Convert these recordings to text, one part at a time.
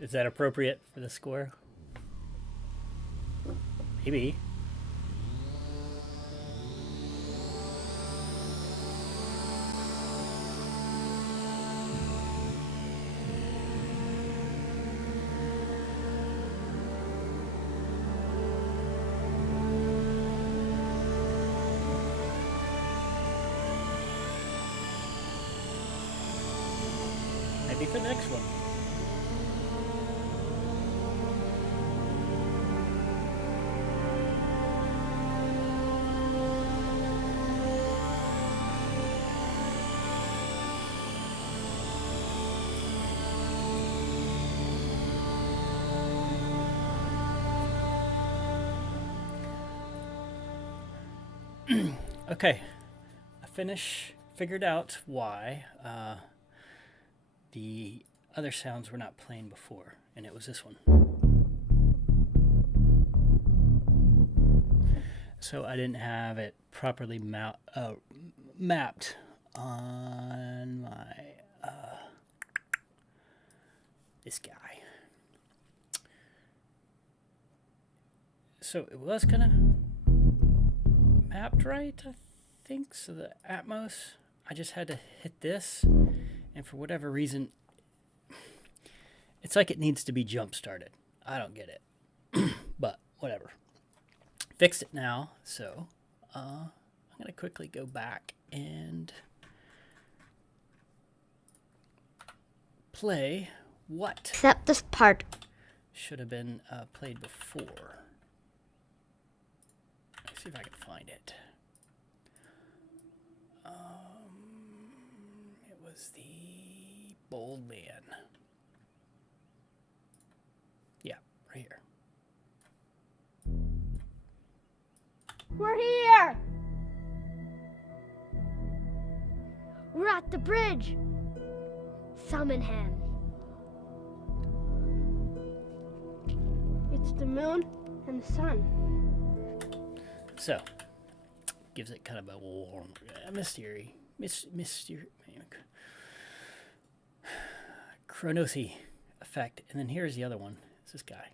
Is that appropriate for the score? Maybe. Maybe for the next one. Okay, figured out why the other sounds were not playing before, and it was this one. So I didn't have it properly mapped on my this guy. So it was kind of mapped right, I think. So the Atmos, I just had to hit this, and for whatever reason, it's like it needs to be jump started. I don't get it, but whatever. Fixed it now, so I'm gonna quickly go back and play what Except this part. should have been played before. Let's see if I can find it. It was the Bold Man. Yeah, right here. We're here! We're at the bridge. Summon him. It's the moon and the sun. So, gives it kind of a warm, mystery, chronosy effect. And then here's the other one. It's this guy.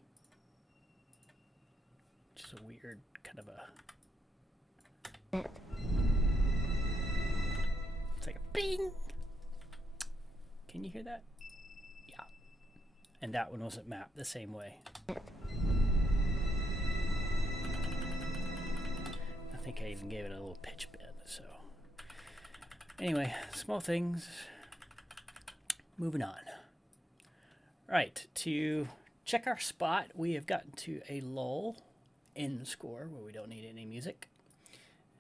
Just a weird kind of a... It's like a bing. Can you hear that? Yeah. And that one wasn't mapped the same way. I think I even gave it a little pitch bend, so. Anyway, small things. Moving on. Right, to check our spot, we have gotten to a lull in the score where we don't need any music.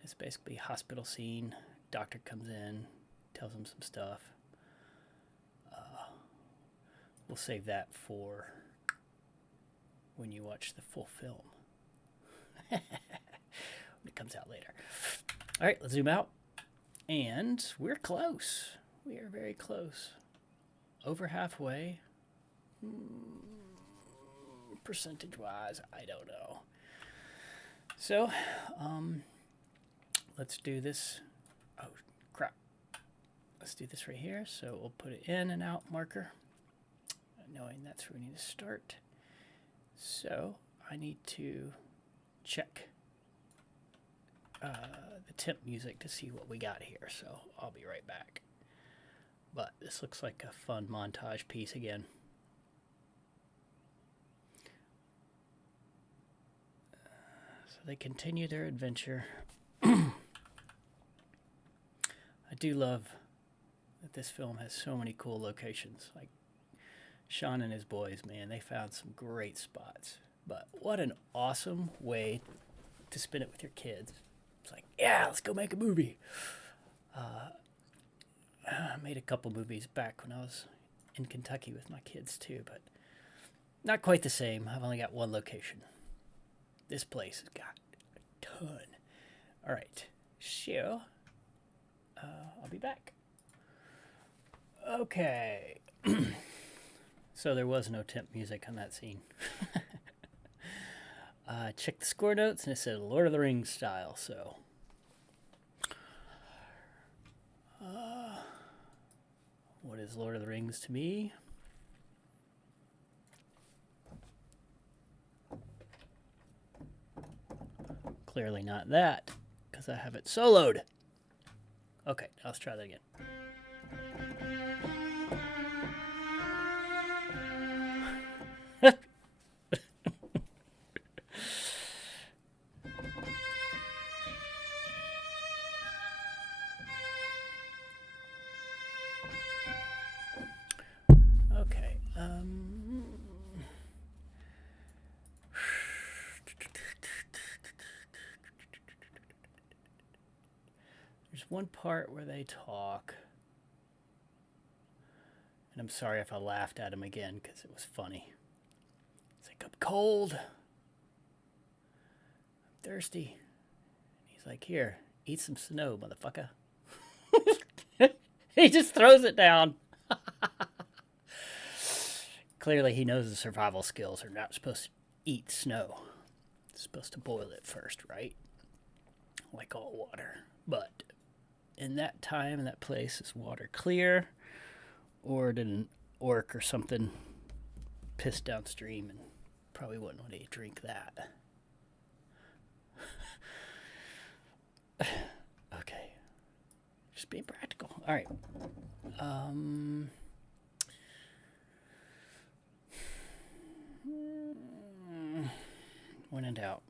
It's basically hospital scene. Doctor comes in, tells him some stuff. We'll save that for when you watch the full film. When it comes out later. All right, let's zoom out. And we're close. We are very close. Over halfway. Percentage-wise, I don't know. So, let's do this. Oh, crap. Let's do this right here. So we'll put an in and out marker, knowing that's where we need to start. So I need to check the temp music to see what we got here. So I'll be right back. But this looks like a fun montage piece again. So they continue their adventure. I do love that this film has so many cool locations. Like Sean and his boys, man, they found some great spots. But what an awesome way to spend it with your kids. It's like, yeah, let's go make a movie. I made a couple movies back when I was in Kentucky with my kids too, but not quite the same. I've only got one location. This place has got a ton. All right, so I'll be back. Okay. So there was no temp music on that scene. Checked the score notes and it said Lord of the Rings style, so. What is Lord of the Rings to me? Clearly not that, because I have it soloed. Okay, let's try that again. Okay. There's one part where they talk. And I'm sorry if I laughed at him again because it was funny. It's like, I'm cold. I'm thirsty. He's like, here, eat some snow, motherfucker. He just throws it down. Clearly, he knows the survival skills are not supposed to eat snow. It's supposed to boil it first, right? Like all water. But in that time, in that place, is water clear? Or did an orc or something piss downstream and probably wouldn't want to drink that? Okay. Just being practical. All right. When in doubt.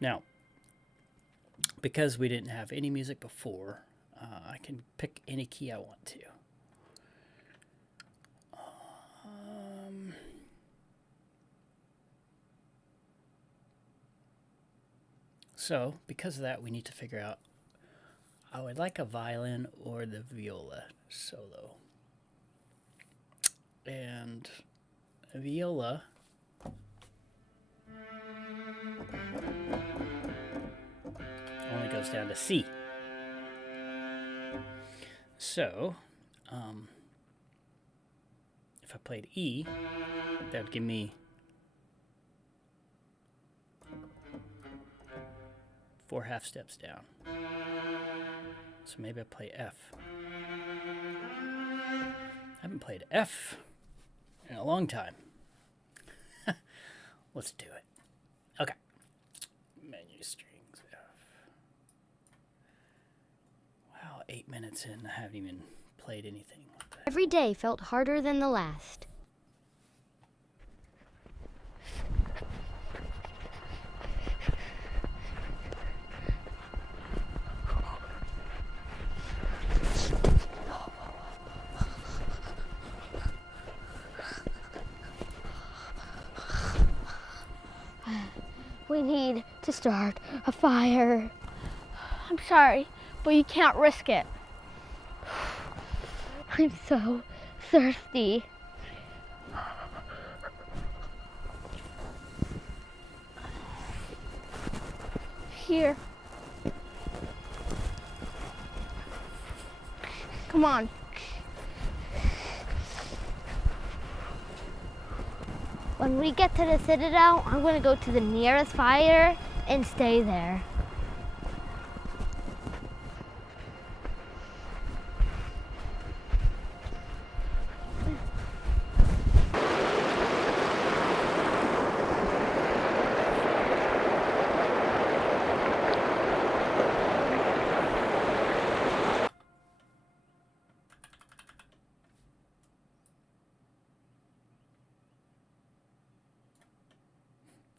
Now, because we didn't have any music before, I can pick any key I want to. So, because of that, we need to figure out, I would like a violin or the viola solo. And a viola only goes down to C. So, if I played E, that would give me 4 half steps down. So maybe I play F. I haven't played F in a long time. Let's do it. Okay. Menu strings F. Wow, 8 minutes in, I haven't even played anything. Every day felt harder than the last. We need to start a fire. I'm sorry, but you can't risk it. I'm so thirsty. Here. Come on. When we get to the Citadel, I'm going to go to the nearest fire and stay there.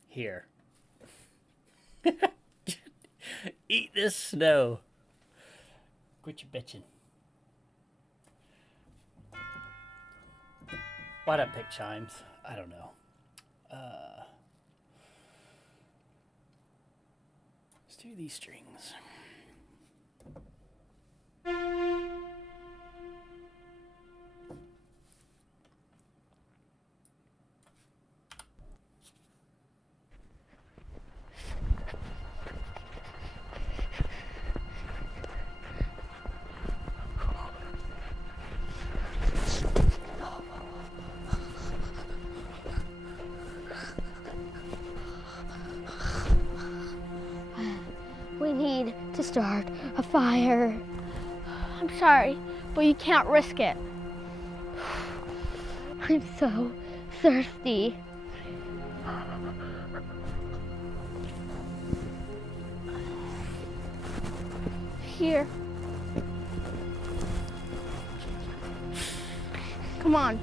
Here. Eat this snow. Quit your bitching. Why'd I pick chimes? I don't know. Let's do these strings. We need to start a fire. I'm sorry, but you can't risk it. I'm so thirsty. Here. Come on.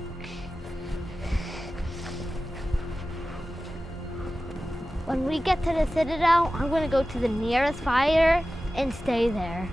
When we get to the Citadel, I'm gonna go to the nearest fire and stay there.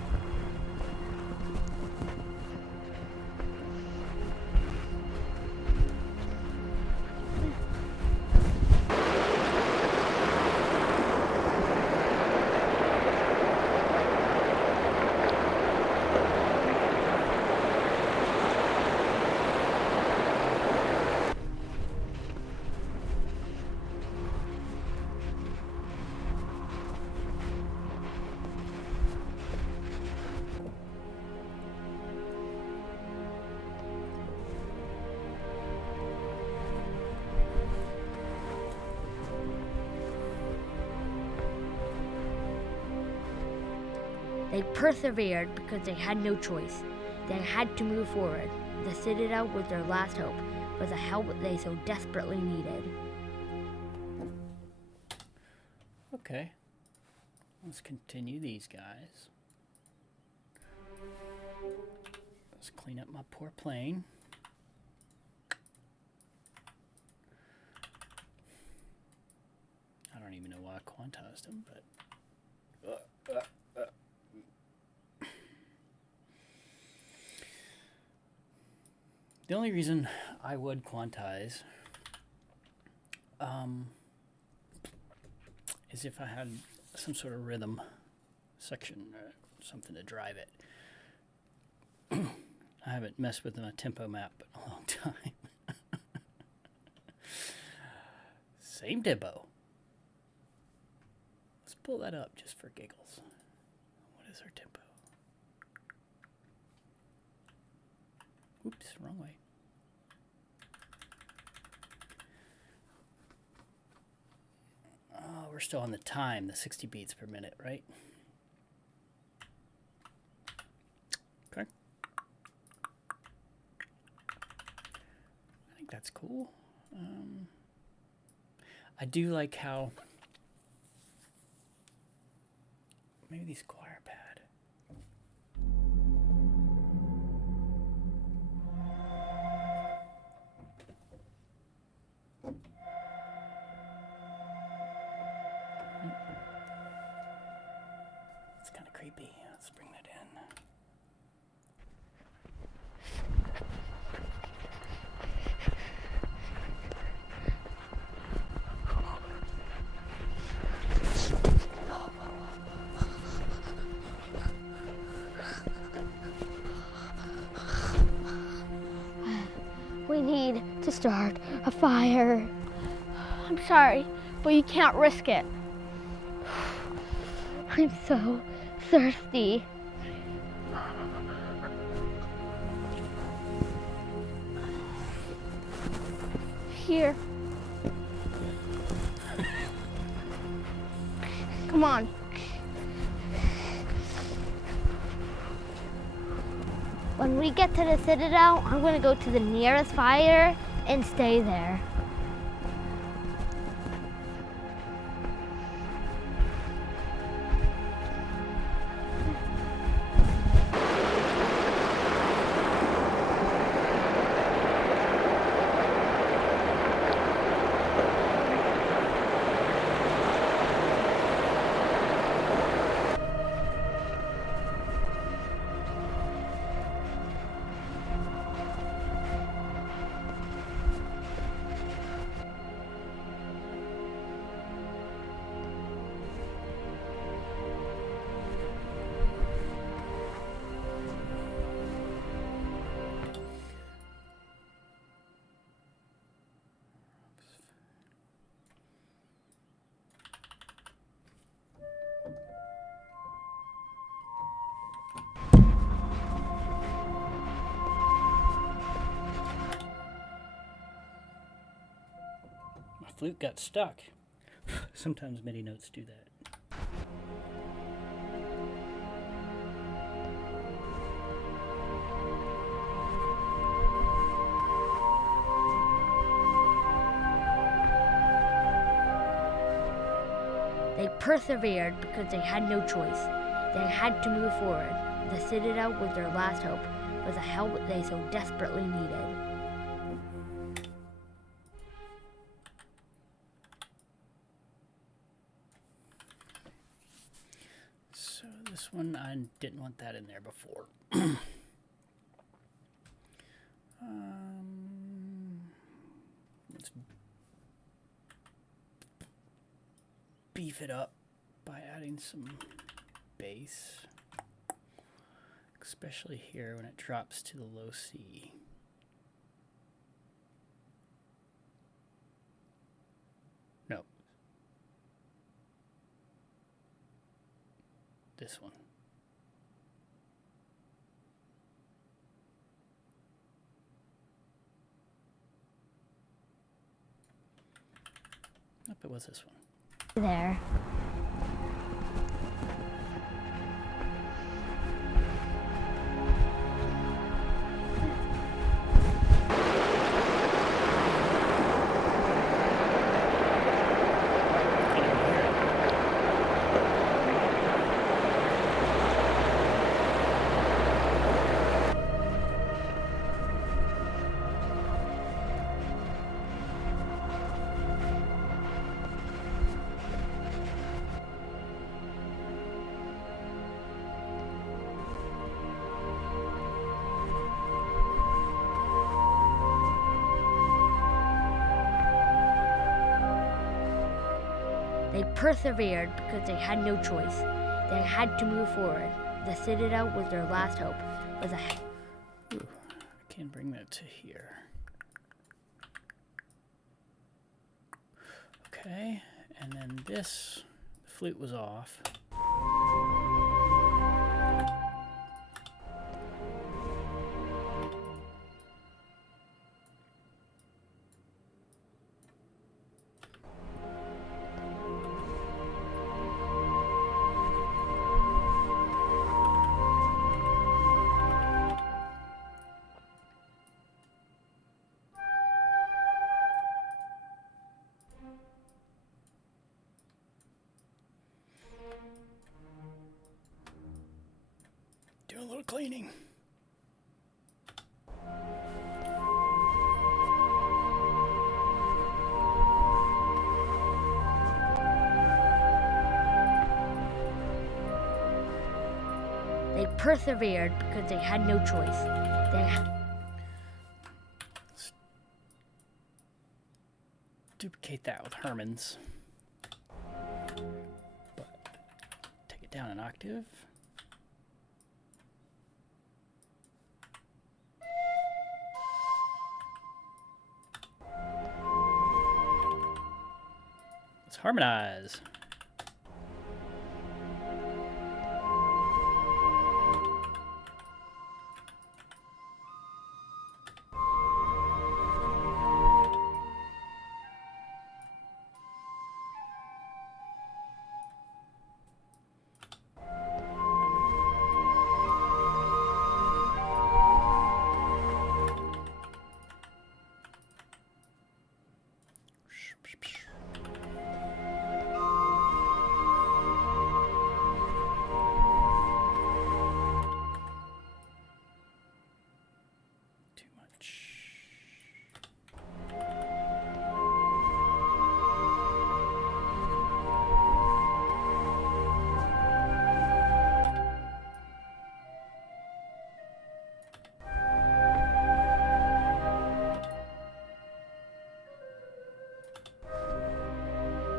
They persevered because they had no choice. They had to move forward. The Citadel was their last hope, was the help they so desperately needed. Okay. Let's continue these guys. Let's clean up my poor plane. I don't even know why I quantized them, but... The only reason I would quantize is if I had some sort of rhythm section or something to drive it. I haven't messed with a tempo map in a long time. Same tempo. Let's pull that up just for giggles. What is our tempo? Oops, wrong way. Oh, we're still on the time, the 60 beats per minute, right? Okay. I think that's cool. I do like how maybe these choir pad. It's kind of creepy. Let's bring that in. We need to start a fire. I'm sorry, but you can't risk it. I'm so thirsty. Here. Come on. When we get to the Citadel, I'm gonna go to the nearest fire and stay there. Flute got stuck. Sometimes MIDI notes do that. They persevered because they had no choice. They had to move forward. The Citadel was their last hope, was the help they so desperately needed. So this one, I didn't want that in there before. Let's beef it up by adding some bass, especially here when it drops to the low C. No. This one. Nope, it was this one. There. They persevered because they had no choice. They had to move forward. The Citadel was their last hope, was a Ooh, I can bring that to here. Okay, and then this, the flute was off. Do a little cleaning. They persevered because they had no choice. Let's duplicate that with Herman's. But take it down an octave. Let's harmonize. Too much.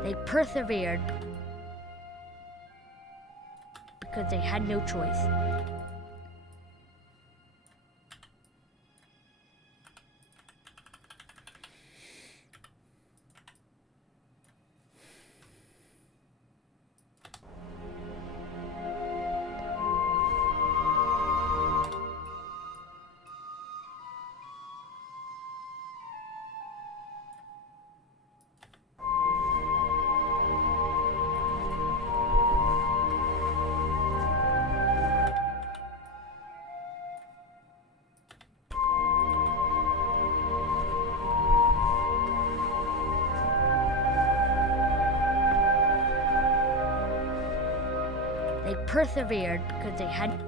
They persevered because they had no choice. They persevered because they had.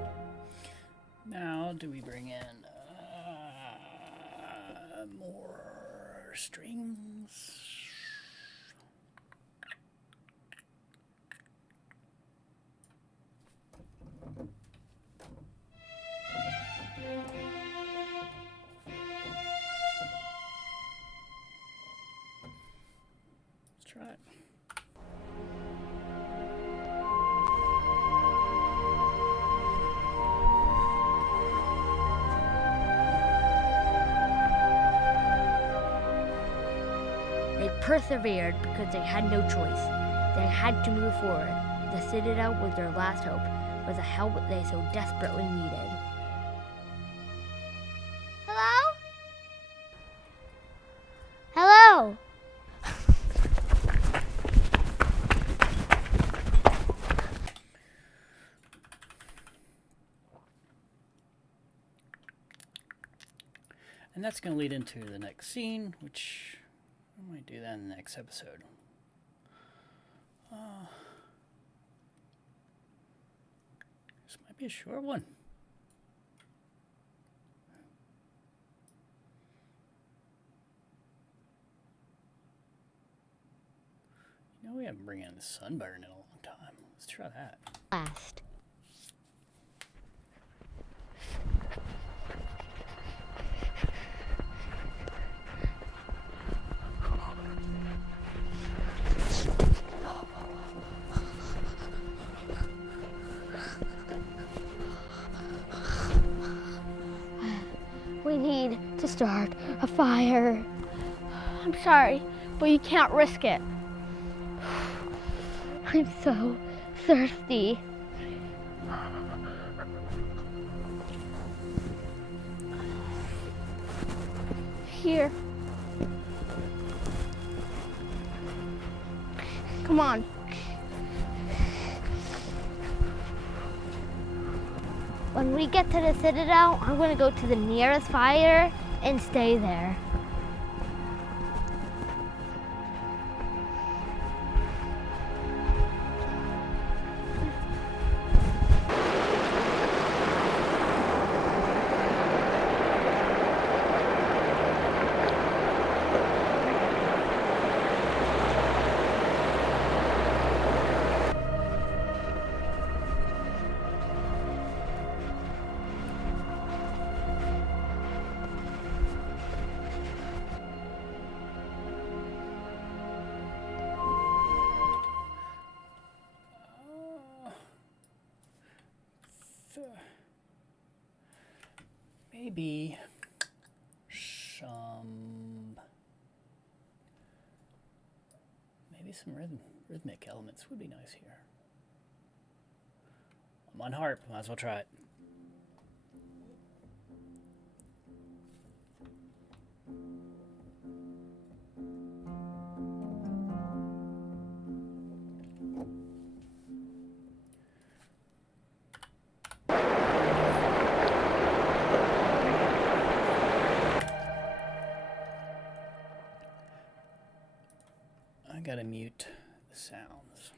Now, do we bring in more strings? Let's try it. They persevered because they had no choice. They had to move forward. The Citadel was their last hope, was the help they so desperately needed. Hello? Hello? And that's going to lead into the next scene, which I might do that in the next episode. This might be a short one. You know, we haven't bring in the sunburn in a long time. Let's try that. Last. We need to start a fire. I'm sorry, but you can't risk it. I'm so thirsty. Here. Come on. When we get to the Citadel, I'm going to go to the nearest fire and stay there. Maybe some rhythmic elements would be nice here. I'm on harp, might as well try it. I gotta mute the sounds.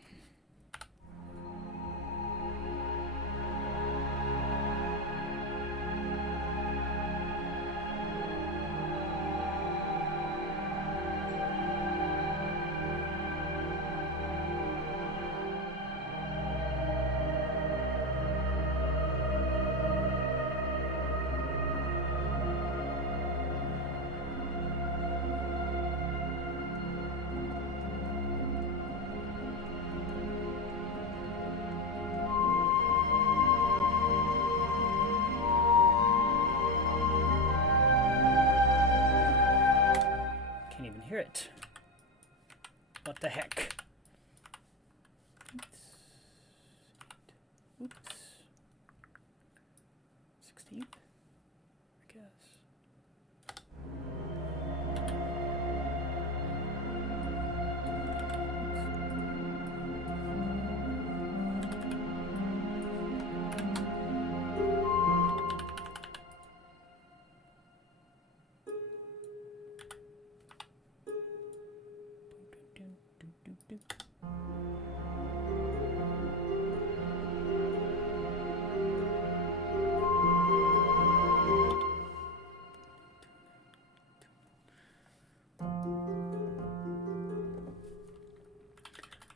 Hear it. What the heck? Oops. 16th, I guess.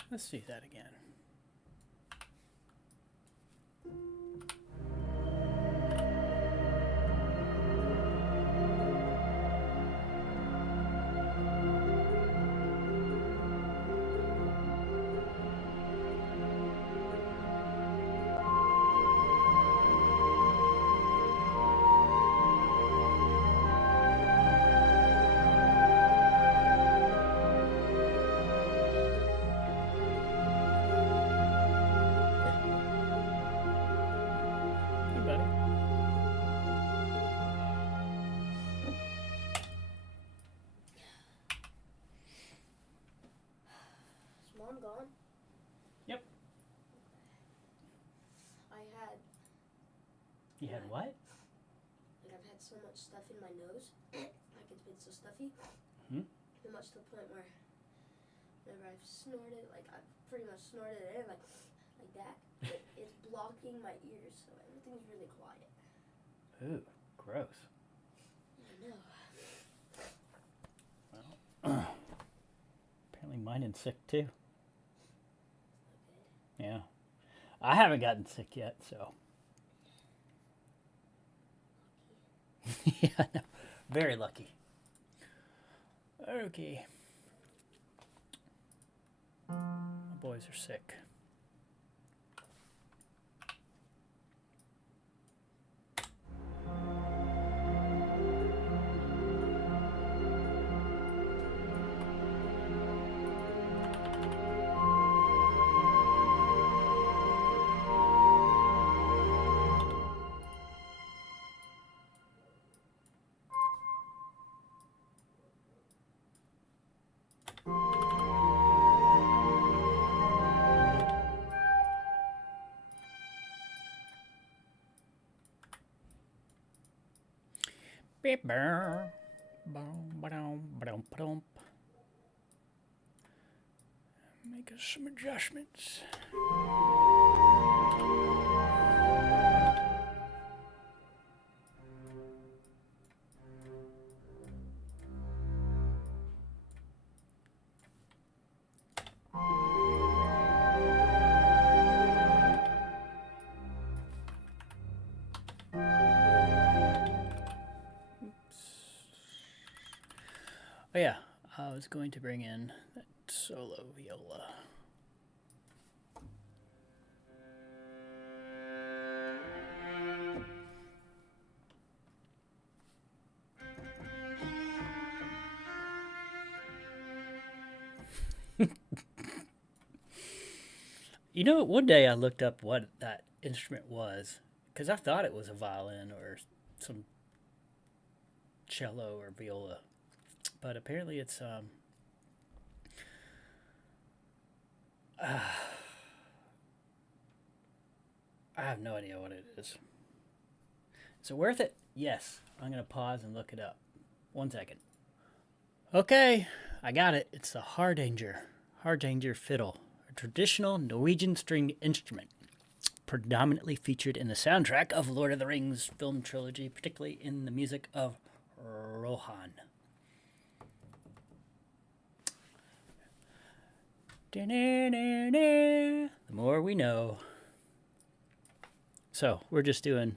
Let's do that again. Hey, buddy. Is Mom gone? Yep. You had what? I've had so much stuff in my nose. Like it's been so stuffy. Hmm? Too much to the point where whenever I've snorted, like I've pretty much snorted it in, like that. It's blocking my ears, so everything's really quiet. Ooh, gross. I know. Well, apparently mine is sick too. Yeah. I haven't gotten sick yet, so. Yeah, no, very lucky. Okay. My boys are sick. Beep, brr. Boom, ba-dum, ba-dum, ba-dum. Make us some adjustments. Oh yeah, I was going to bring in that solo viola. You know, one day I looked up what that instrument was, because I thought it was a violin or some cello or viola, but apparently it's I have no idea what it is. Is it worth it? Yes. I'm gonna pause and look it up. 1 second. Okay, I got it. It's the Hardanger fiddle, a traditional Norwegian stringed instrument, predominantly featured in the soundtrack of Lord of the Rings film trilogy, particularly in the music of Rohan. The more we know. So we're just doing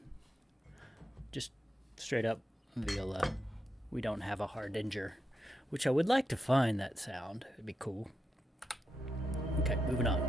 just straight up viola. We don't have a Hardanger, which I would like to find that sound. It'd be cool. Okay, moving on.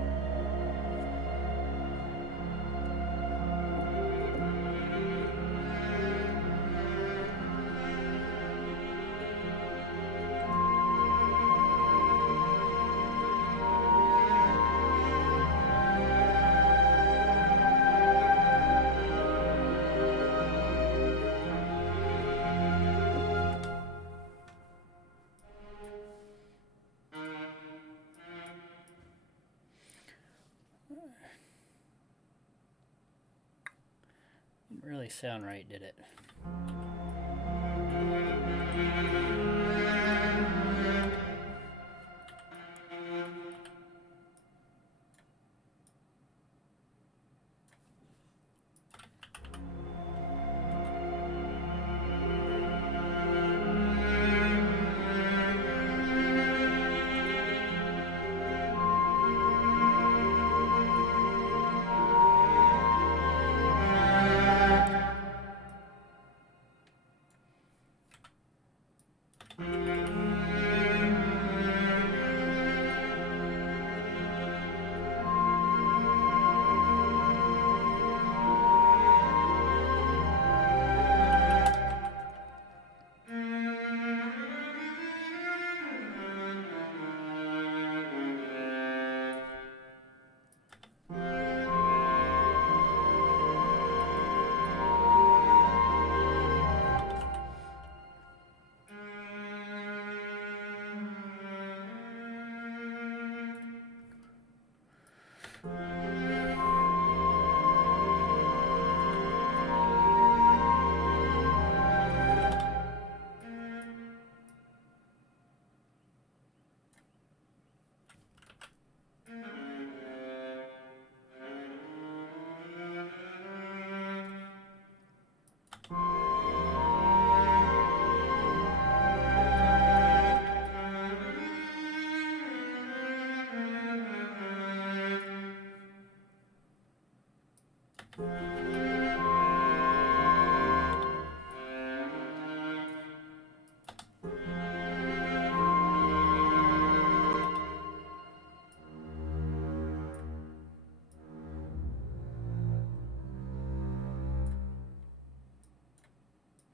Didn't really sound right, did it?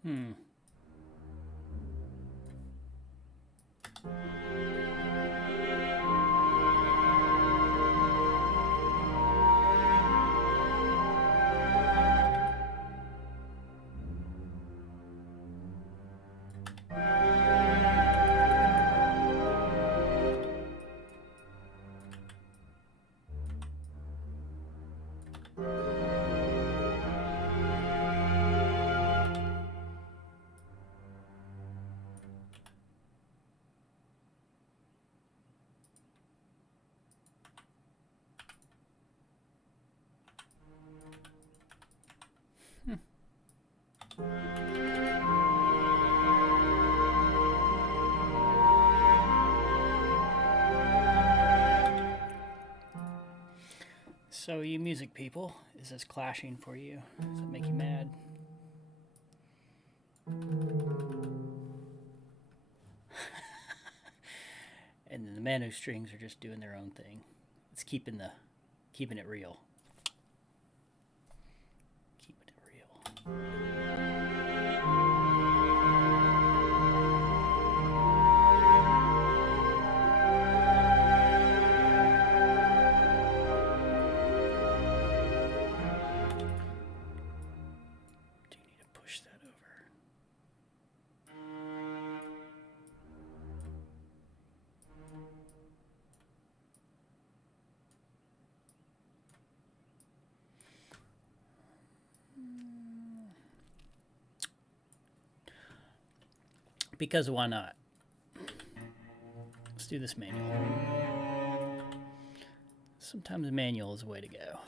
Hmm. So, you music people, is this clashing for you? Does it make you mad? And then the Manu strings are just doing their own thing. It's keeping it real. Keeping it real. Do you need to push that over? Because why not? Let's do this manual. Sometimes manual is the way to go.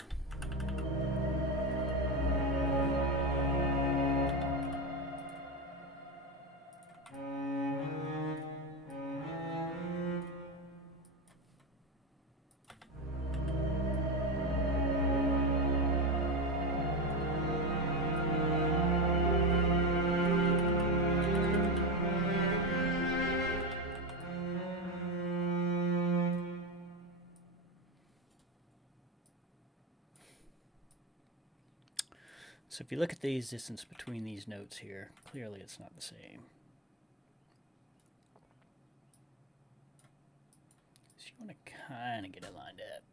So if you look at the distance between these notes here, clearly it's not the same. So you want to kind of get it lined up.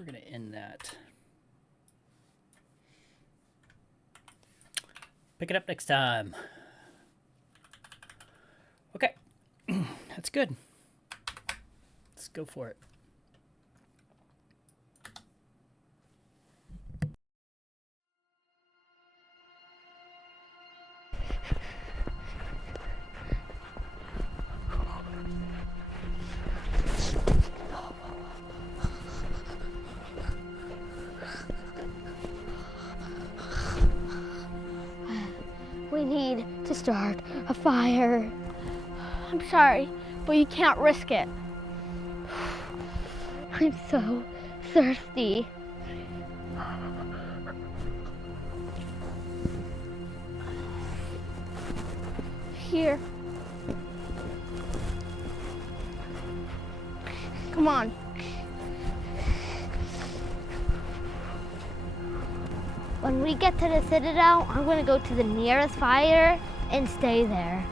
we're going to end that. Pick it up next time. Okay. That's good. Let's go for it. We need to start a fire. I'm sorry, but you can't risk it. I'm so thirsty. Here. Come on. When we get to the Citadel, I'm going to go to the nearest fire and stay there.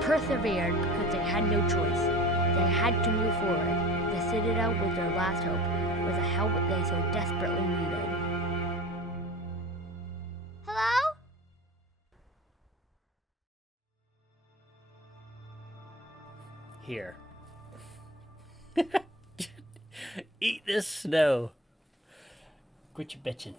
Persevered because they had no choice. They had to move forward. The Citadel was their last hope, was the help they so desperately needed. Hello? Here. Eat this snow. Quit your bitching.